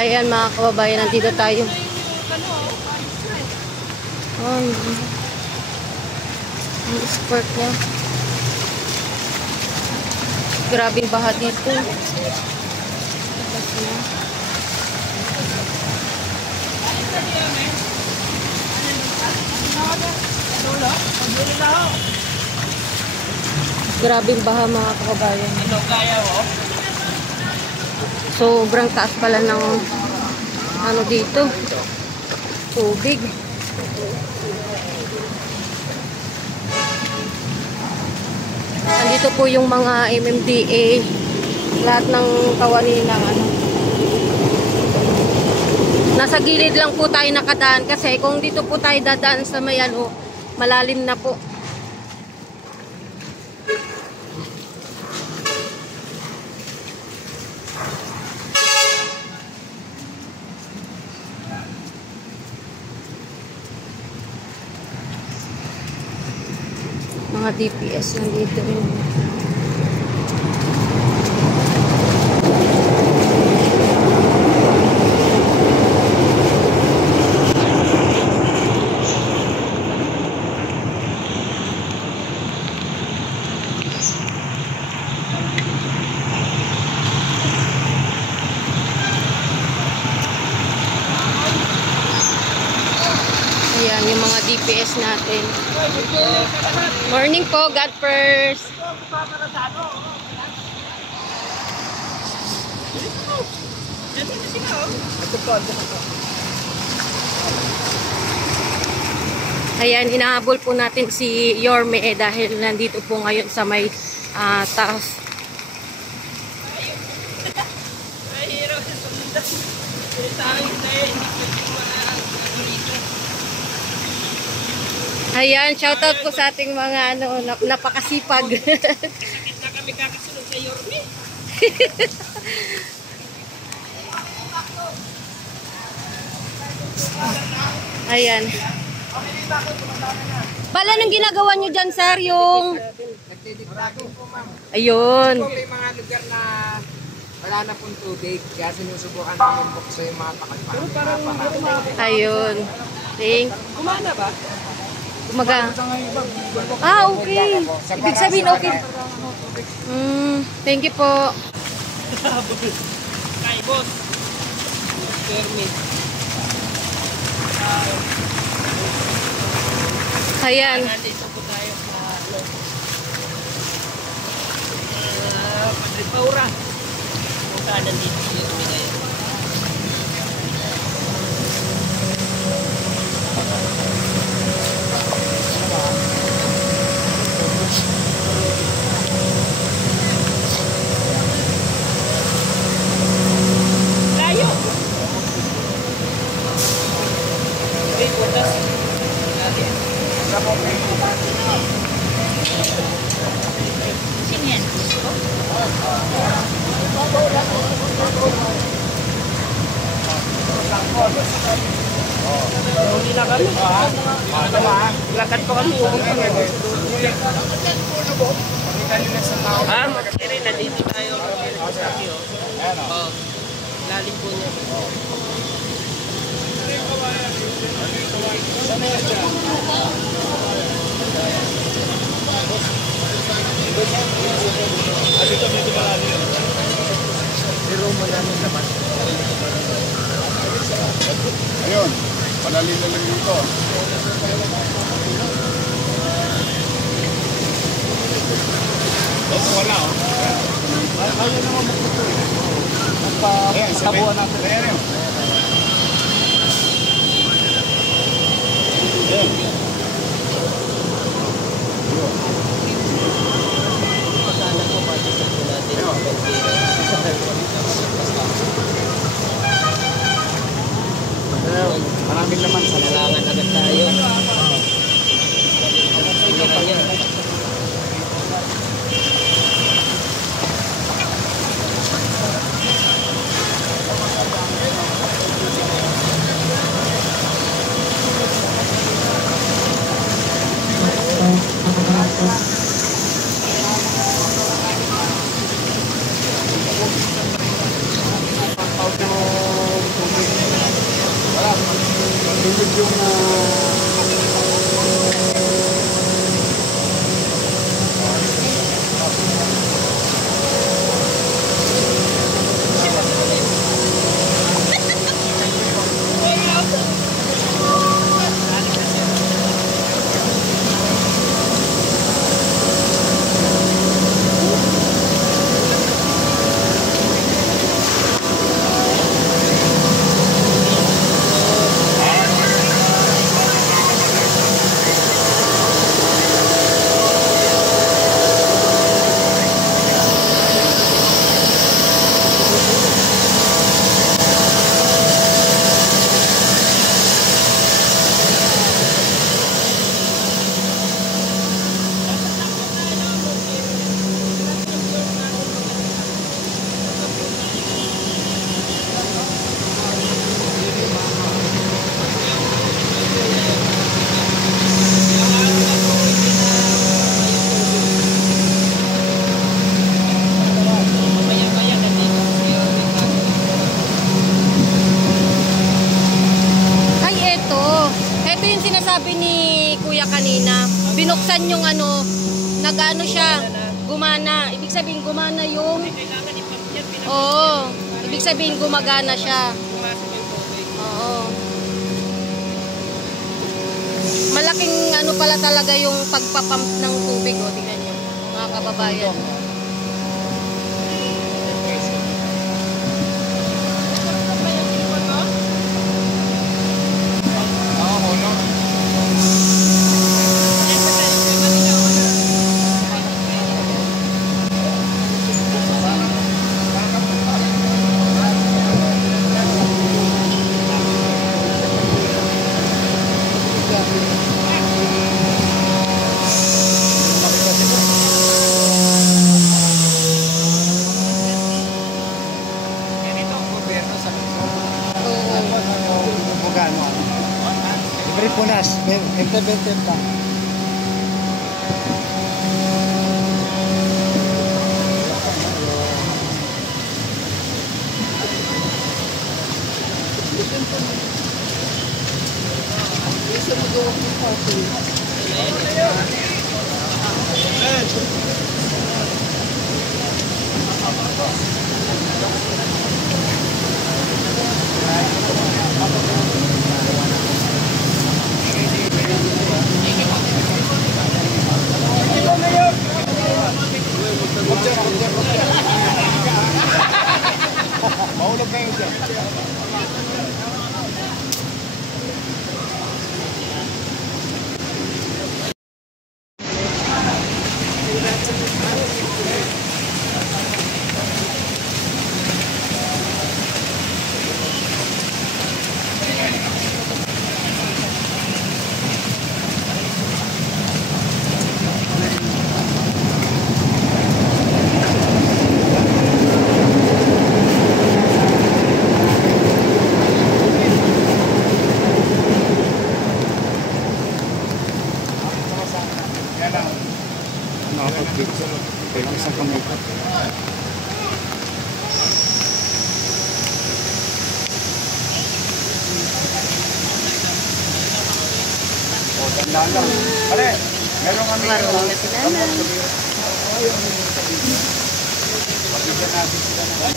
Ayan mga kababayan, nandito tayo. Oh, ang spark niya. Grabing baha dito. Grabing baha mga kababayan. Sobrang taas pala ng ano dito, tubig. Nandito po yung mga MMDA, lahat ng kawani ng ano. Nasa gilid lang po tayo nakadaan kasi kung dito po tayo dadaan sa may ano, malalim na po. Mga DPS nandito rin. Ayan, yung mga DPS natin. Morning po, God first. Ayan, hinahabol po natin si Yorme dahil nandito po ngayon sa may taas. Ayan, shoutout po sa ating mga ano, napakasipag. Sakit na kami kakasunod sa Yorme. Ayan. Bala nang ginagawa nyo dyan, sir, yung... Ayun. May mga lugar na wala na pong tubig, kaya sinusubukan namin bukso yung mga pakal. Ayun. Thank. Kumana ba? Umaga. Okay. Ibig sabihin, okay. Thank you po. Kay boss. Permit. Ayan. Nandito po tayo sa Padre Paura. Kung saan nandito si Yorme ngayon. Layo! Okay, butas. Sino yan? Hindi na kami. Lakad pa kami. Makakiri, nandito tayo. Lalim po niya. Ayun, panalin na lang dito. Ito wala oh. Ayun naman magputo eh. Nagpatabuan natin. Ayan. Pagkaanak ko pa sa natin. Maraming laman sa Kailangan agad tayo. Sige pa niya. Tulog yung Sabi ni Kuya kanina, binuksan yung ano, nag-ano siya, gumana. Ibig sabihin gumana yung... Oo, ibig sabihin gumagana siya. Oo. Malaking ano pala talaga yung pagpapump ng tubig, o tingnan nyo, mga kababayan. Libre punas, 20-20 lang. Mahulog kayo dyan. Isang kamay pa. O, tandaan lang. Pare, meron kami Marunong na sila na. Pagigyan natin sila na.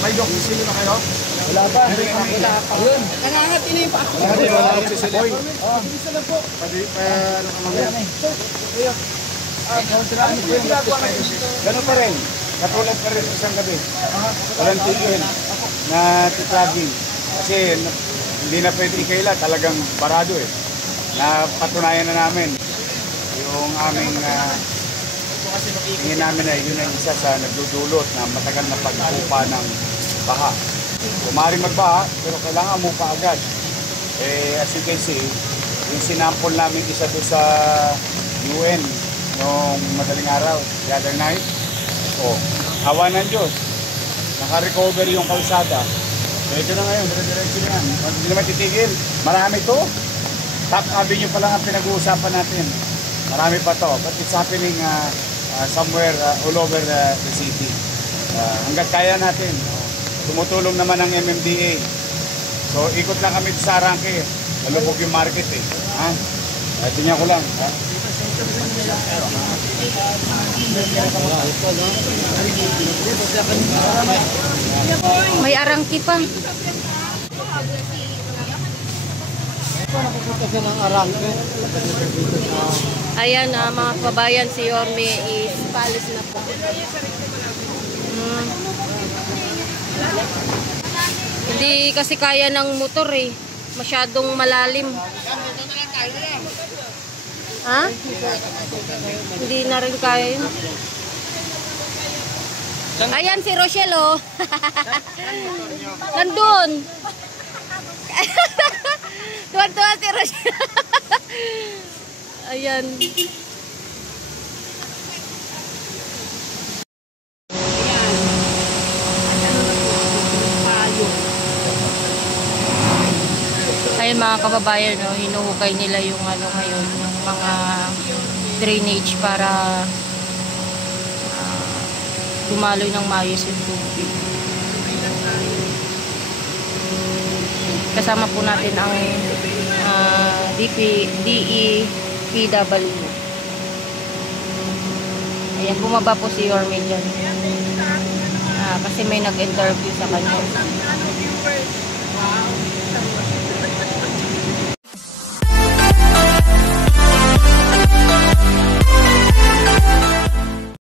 May dokusilo na kayo? Wala pa. Wala pa. Nangangat ini pa ako. Wala pa si Boy. Isa lang po. Pwede pa ano ka mamaya. Ganun pa rin. Katulad pa rin sa isang gabi. Walang tigil na titraging. Kasi hindi na pwede ikaila. Talagang parado eh. Napatunayan na namin yung aming tingin namin na yun ang isa sa nagdudulot na matagal na pagkupa ng baha. Kumari magbaha, pero kailangan mo pa agad. As you can see, yung sinampol namin isa doon sa UN noong madaling araw, the other night. Awa ng Diyos. Naka-recover yung kalsada. So ito na ngayon, dire-diretso na yan. Hindi naman titigil. Marami to. Top Avenue pa lang ang pinag-uusapan natin. Marami pa to. But it's happening somewhere all over the city. Hanggat kaya natin. Tumutulong naman ang MMDA So, ikot lang kami sa Arangke. Malubog yung market eh. Ha? Tingnan ko lang. Ha? May arangki pa. Ayan mga kabayan, si Yorme is palis na po. Hindi kasi kaya ng motor eh. Masyadong malalim. Ha? Hindi na rin kaya yun. Ayan si Rochelle oh. Nandun. Tuwan-tuwa si Rochelle. Ayan. Ayun mga kababayan, no, hinuhukay nila yung ano ngayon, yung mga drainage para dumaloy ng maayos yung tubig. Kasama po natin ang DEPW. Ayan, bumaba po si Yorme dyan. Kasi may nag-interview sa kanya.